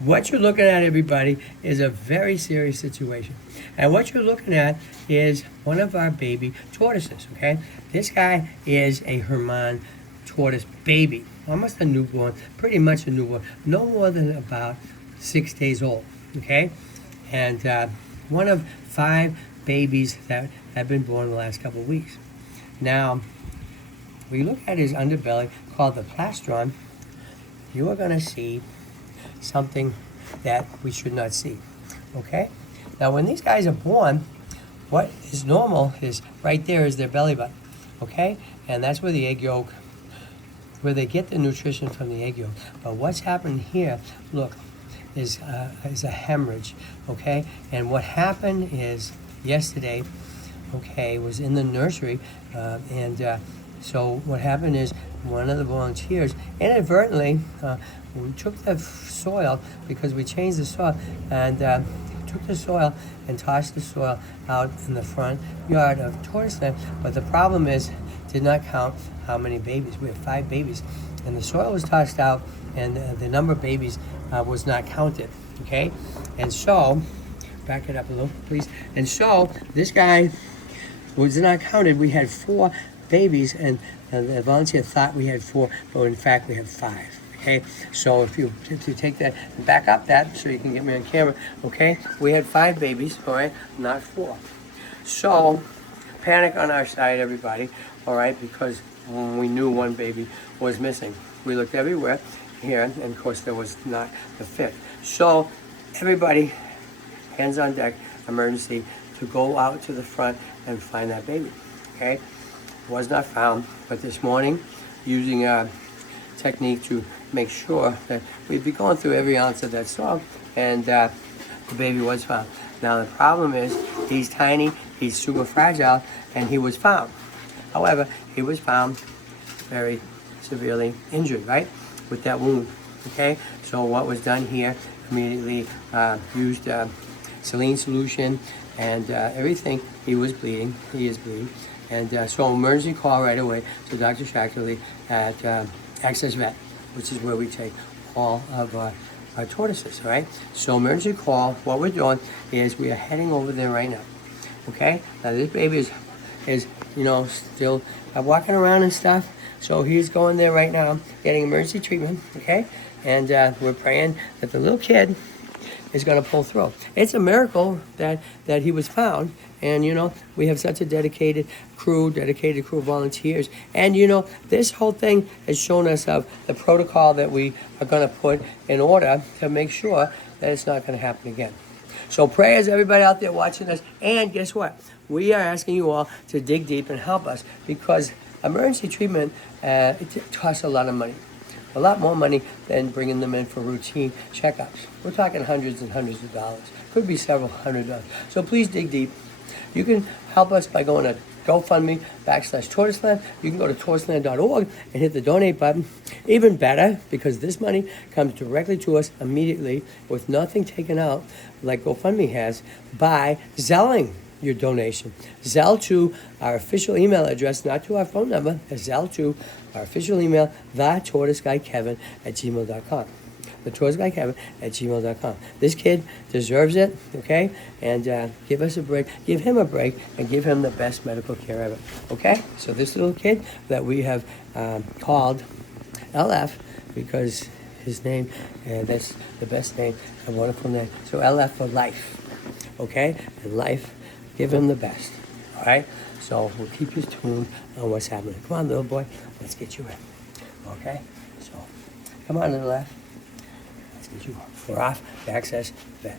What you're looking at, everybody, is a very serious situation. And what you're looking at is one of our baby tortoises, okay? This guy is a Hermann tortoise baby, almost a newborn, pretty much a newborn, no more than about 6 days old, okay? And one of 5 babies that have been born in the last couple of weeks. Now, we look at his underbelly called the plastron. You are going to see something that we should not see, okay? Now, when these guys are born, what is normal is right there is their belly button, okay? And that's where the egg yolk, where they get the nutrition from the egg yolk. But what's happened here, look, is a hemorrhage, okay? And what happened is yesterday, okay, was in the nursery, so what happened is one of the volunteers inadvertently we took the soil, because we changed the soil, and took the soil and tossed the soil out in the front yard of Tortoise Land. But the problem is, did not count how many babies. We have 5 babies, and the soil was tossed out, and the number of babies was not counted, okay? And so, back it up a little, please. And so, this guy was not counted. We had 4 babies, and the volunteer thought we had 4, but in fact we had 5. Okay, so if you take that and back up that so you can get me on camera, okay, we had 5 babies, all right, not 4. So panic on our side, everybody, all right, because we knew one baby was missing. We looked everywhere here, and of course there was not the 5th. So everybody, hands on deck, emergency, to go out to the front and find that baby, okay? Was not found, but this morning, using a technique to make sure that we'd be going through every ounce of that soil, and the baby was found. Now the problem is, he's tiny, he's super fragile, and he was found. However, he was found very severely injured, right, with that wound, okay? So what was done here, immediately used saline solution and everything. He was bleeding, he is bleeding. And so emergency call right away to Dr. Shackley at Access Vet, which is where we take all of our tortoises, all right? So emergency call, what we're doing is we are heading over there right now, okay? Now this baby is you know, still walking around and stuff, so he's going there right now, getting emergency treatment, okay? And we're praying that the little kid is going to pull through. It's a miracle that he was found, and you know, we have such a dedicated crew of volunteers, and you know, this whole thing has shown us of the protocol that we are going to put in order to make sure that it's not going to happen again. So prayers, everybody out there watching us, and guess what? We are asking you all to dig deep and help us, because emergency treatment it costs a lot of money. A lot more money than bringing them in for routine checkups. We're talking hundreds and hundreds of dollars. Could be several $100. So please dig deep. You can help us by going to GoFundMe/TortoiseLand. You can go to tortoiseland.org and hit the donate button. Even better, because this money comes directly to us immediately with nothing taken out like GoFundMe has, by Zelling your donation. Zelle to our official email address, not to our phone number, Zelle to our official email, thetortoiseguyKevin@gmail.com. thetortoiseguyKevin@gmail.com. This kid deserves it, okay? And give us a break, give him a break, and give him the best medical care ever, okay? So this little kid that we have called LF, because his name, that's the best name, a wonderful name. So LF for life, okay? And life, give him the best, all right? So we'll keep you tuned on what's happening. Come on, little boy, let's get you in, okay? So come on, little F. Let's get you on. We're off to Access Vet.